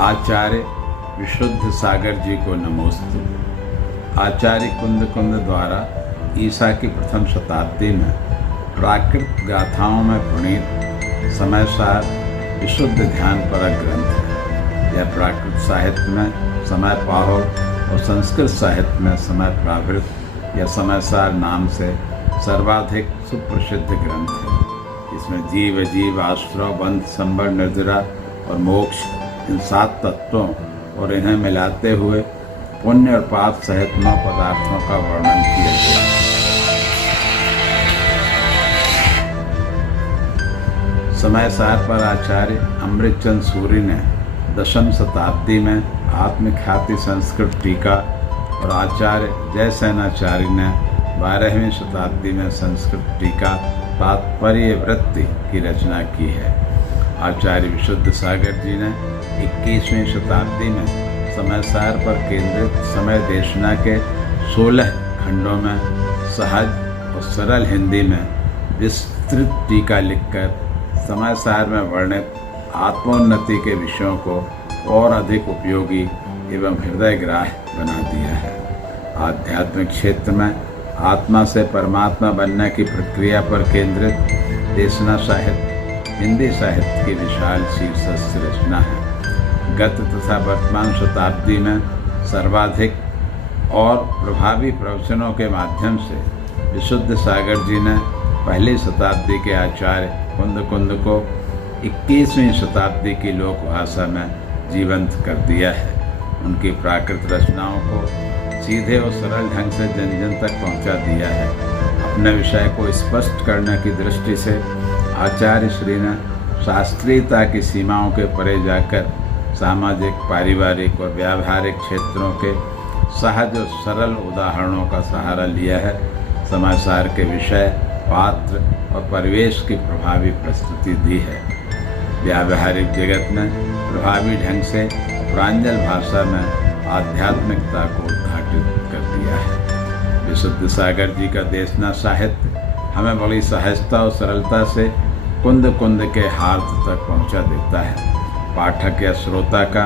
आचार्य विशुद्ध सागर जी को नमोस्तु। आचार्य कुंद द्वारा ईसा की प्रथम शताब्दी में प्राकृत गाथाओं में प्रणीत समयसार विशुद्ध ध्यान परक ग्रंथ है। यह प्राकृत साहित्य में समय पाहुल और संस्कृत साहित्य में समय प्रावृत या समयसार नाम से सर्वाधिक सुप्रसिद्ध ग्रंथ है। इसमें जीव अजीव आश्रव बंध संबर निर्जरा और मोक्ष इन 7 तत्वों और इन्हें मिलाते हुए पुण्य और पाप सहित 9 पदार्थों का वर्णन किया गया। समयसार पर आचार्य अमृतचंद सूरी ने 10वीं शताब्दी में आत्मख्याति संस्कृत टीका और आचार्य जयसेनाचार्य ने 12वीं शताब्दी में संस्कृत टीका तात्पर्य वृत्ति की रचना की है। आचार्य विशुद्ध सागर जी ने 21वीं शताब्दी में समयसार पर केंद्रित समय देशना के 16 खंडों में सहज और सरल हिंदी में विस्तृत टीका लिखकर समयसार में वर्णित आत्मोन्नति के विषयों को और अधिक उपयोगी एवं हृदयग्राह्य बना दिया है। आध्यात्मिक क्षेत्र में आत्मा से परमात्मा बनने की प्रक्रिया पर केंद्रित देशना साहित्य हिंदी साहित्य की विशाल शीर्षस्थ रचना है। गत तथा वर्तमान शताब्दी में सर्वाधिक और प्रभावी प्रवचनों के माध्यम से विशुद्ध सागर जी ने पहली शताब्दी के आचार्य कुंद को 21वीं शताब्दी की लोक भाषा में जीवंत कर दिया है। उनकी प्राकृत रचनाओं को सीधे और सरल ढंग से जन जन तक पहुंचा दिया है। अपने विषय को स्पष्ट करने की दृष्टि से आचार्य श्री ने शास्त्रीयता की सीमाओं के परे जाकर सामाजिक, पारिवारिक और व्यावहारिक क्षेत्रों के सहज और सरल उदाहरणों का सहारा लिया है। समयसार के विषय, पात्र और परिवेश की प्रभावी प्रस्तुति दी है। व्यावहारिक जगत में प्रभावी ढंग से प्रांजल भाषा में आध्यात्मिकता को उद्घाटित कर दिया है। विशुद्ध सागर जी का देशना साहित्य हमें बड़ी सहजता और सरलता से कुंद के हार्द तक पहुंचा देता है। पाठक या श्रोता का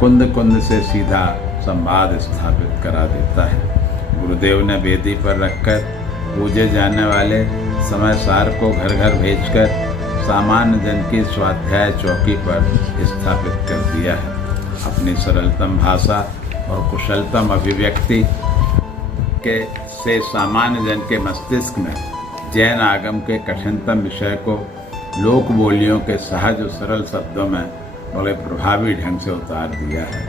कुंद से सीधा संवाद स्थापित करा देता है। गुरुदेव ने वेदी पर रखकर पूजे जाने वाले समयसार को घर घर भेजकर सामान्य जन की स्वाध्याय चौकी पर स्थापित कर दिया है। अपनी सरलतम भाषा और कुशलतम अभिव्यक्ति के से सामान्य जन के मस्तिष्क में जैन आगम के कठिनतम विषय को लोक बोलियों के सहज और सरल शब्दों में बड़े प्रभावी ढंग से उतार दिया है।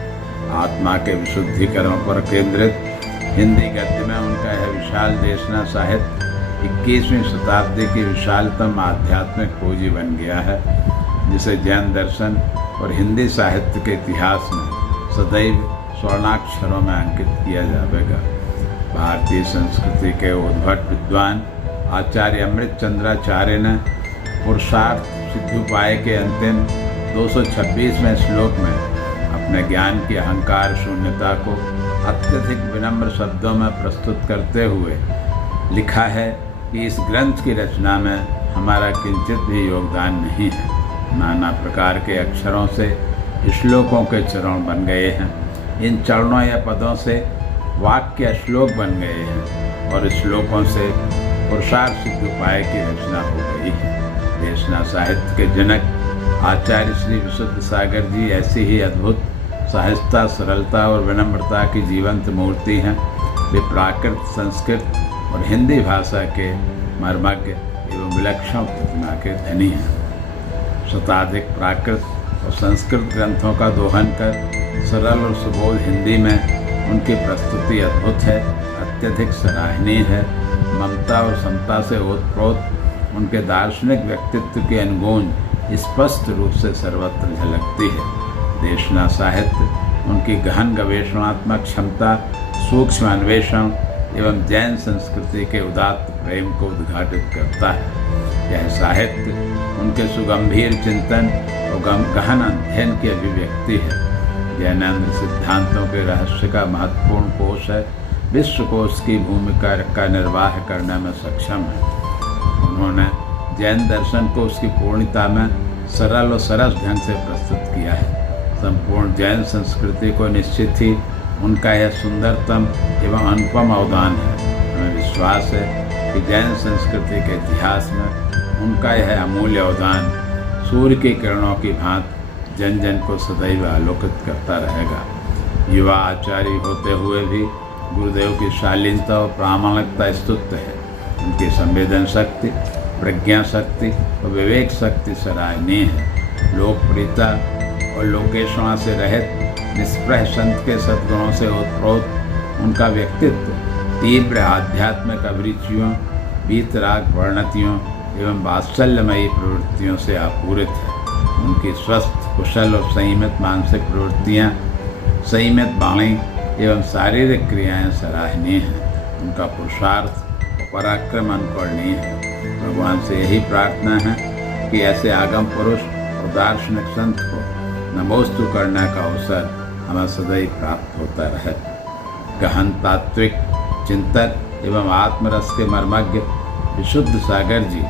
आत्मा के विशुद्धिकरण पर केंद्रित हिंदी गद्य में उनका यह विशाल देशना साहित्य 21वीं शताब्दी की विशालतम आध्यात्मिक पूंजी बन गया है, जिसे जैन दर्शन और हिंदी साहित्य के इतिहास में सदैव स्वर्णाक्षरों में अंकित किया जाएगा। भारतीय संस्कृति के उद्भट विद्वान आचार्य अमृत चंद्राचार्य ने पुरुषार्थ सिद्धोपाय के अंतिम 226वें श्लोक में अपने ज्ञान की अहंकार शून्यता को अत्यधिक विनम्र शब्दों में प्रस्तुत करते हुए लिखा है कि इस ग्रंथ की रचना में हमारा किंचित भी योगदान नहीं है। नाना प्रकार के अक्षरों से श्लोकों के चरण बन गए हैं। इन चरणों या पदों से वाक्य श्लोक बन गए हैं और श्लोकों से पुरुषार्थ सिद्धोपाय की रचना हो गई है। देशना साहित्य के जनक आचार्य श्री विशुद्ध सागर जी ऐसी ही अद्भुत सहजता, सरलता और विनम्रता की जीवंत मूर्ति हैं। वे प्राकृत, संस्कृत और हिंदी भाषा के मर्मज्ञ एवं विलक्षण प्रतिभा के धनी हैं। शताधिक प्राकृत और संस्कृत ग्रंथों का दोहन कर सरल और सुबोध हिंदी में उनकी प्रस्तुति अद्भुत है, अत्यधिक सराहनीय है। ममता और समता से ओतप्रोत उनके दार्शनिक व्यक्तित्व की अनगूंज स्पष्ट रूप से सर्वत्र झलकती है। देशना साहित्य उनकी गहन गवेषणात्मक क्षमता, सूक्ष्म अन्वेषण एवं जैन संस्कृति के उदात्त प्रेम को उद्घाटित करता है। यह साहित्य उनके सुगंभीर चिंतन और गहन अध्ययन की अभिव्यक्ति है। जैनांद सिद्धांतों के रहस्य का महत्वपूर्ण कोश है। विश्वकोश की भूमिका का निर्वाह करने में सक्षम है। उन्होंने जैन दर्शन को उसकी पूर्णता में सरल और सरस ढंग से प्रस्तुत किया है। संपूर्ण जैन संस्कृति को निश्चित ही उनका यह सुंदरतम एवं अनुपम अवदान है। हमें विश्वास है कि जैन संस्कृति के इतिहास में उनका यह अमूल्य अवदान सूर्य की किरणों की भांति जन जन को सदैव आलोकित करता रहेगा। युवा आचार्य होते हुए भी गुरुदेव की शालीनता और प्रामाणिकता स्तुत्य है। उनकी संवेदन शक्ति, प्रज्ञा शक्ति और विवेक शक्ति सराहनीय है। लोकप्रियता और लोकेशना से रहित निष्प्रह संत के सद्गुणों से ओतप्रोत उनका व्यक्तित्व तीव्र आध्यात्मिक अभिरुचियों, वीतराग वर्णतियों एवं वात्सल्यमयी प्रवृत्तियों से आपूरित है। उनकी स्वस्थ, कुशल और संयमित मानसिक प्रवृत्तियाँ, संयमित वाणी एवं शारीरिक क्रियाएं सराहनीय हैं। उनका पुरुषार्थ और पराक्रम अनुकरणीय है। भगवान से यही प्रार्थना है कि ऐसे आगम पुरुष और दार्शनिक संत को नमोस्तु करने का अवसर हमें सदैव प्राप्त होता रहे। गहन तात्विक चिंतक एवं आत्मरस के मर्मज्ञ विशुद्ध सागर जी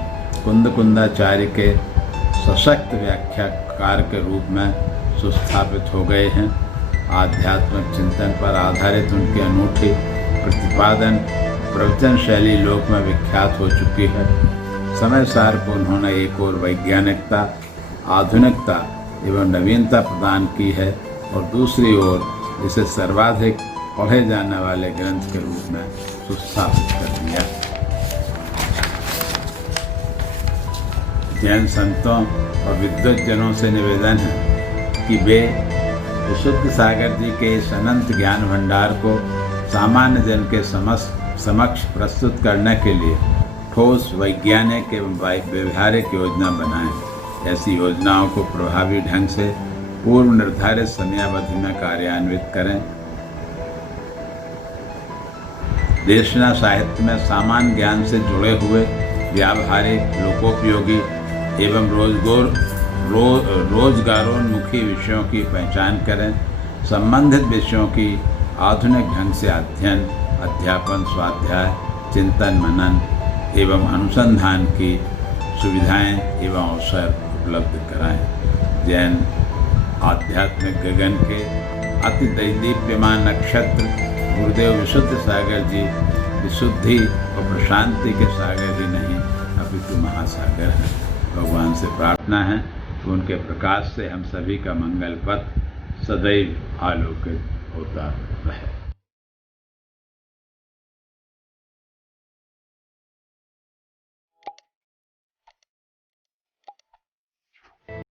कुंदाचार्य के सशक्त व्याख्याकार के रूप में सुस्थापित हो गए हैं। आध्यात्मिक चिंतन पर आधारित उनकी अनूठी प्रतिपादन प्रवचन शैली लोक में विख्यात हो चुकी है। समय सार को उन्होंने एक और वैज्ञानिकता, आधुनिकता एवं नवीनता प्रदान की है और दूसरी ओर इसे सर्वाधिक पढ़े जाने वाले ग्रंथ के रूप में सुस्थापित कर दिया। जैन संतों और विद्वज्जनों से निवेदन है कि वे विशुद्ध सागर जी के इस अनंत ज्ञान भंडार को सामान्य जन के समक्ष प्रस्तुत करने के लिए ठोस वैज्ञानिक एवं व्यवहारिक योजना बनाएं। ऐसी योजनाओं को प्रभावी ढंग से पूर्व निर्धारित समयावधि में कार्यान्वित करें। देशना साहित्य में सामान्य ज्ञान से जुड़े हुए व्यावहारिक, लोकोपयोगी एवं रोजगारोन्मुखी विषयों की पहचान करें। संबंधित विषयों की आधुनिक ढंग से अध्ययन, अध्यापन, स्वाध्याय, चिंतन, मनन एवं अनुसंधान की सुविधाएं एवं अवसर उपलब्ध कराएं। जैन आध्यात्मिक गगन के अति दैदीप्यमान नक्षत्र गुरुदेव विशुद्ध सागर जी विशुद्धि और प्रशांति के सागर ही नहीं अपितु महासागर हैं। भगवान से प्रार्थना है कि उनके प्रकाश से हम सभी का मंगल पथ सदैव आलोकित होता रहे।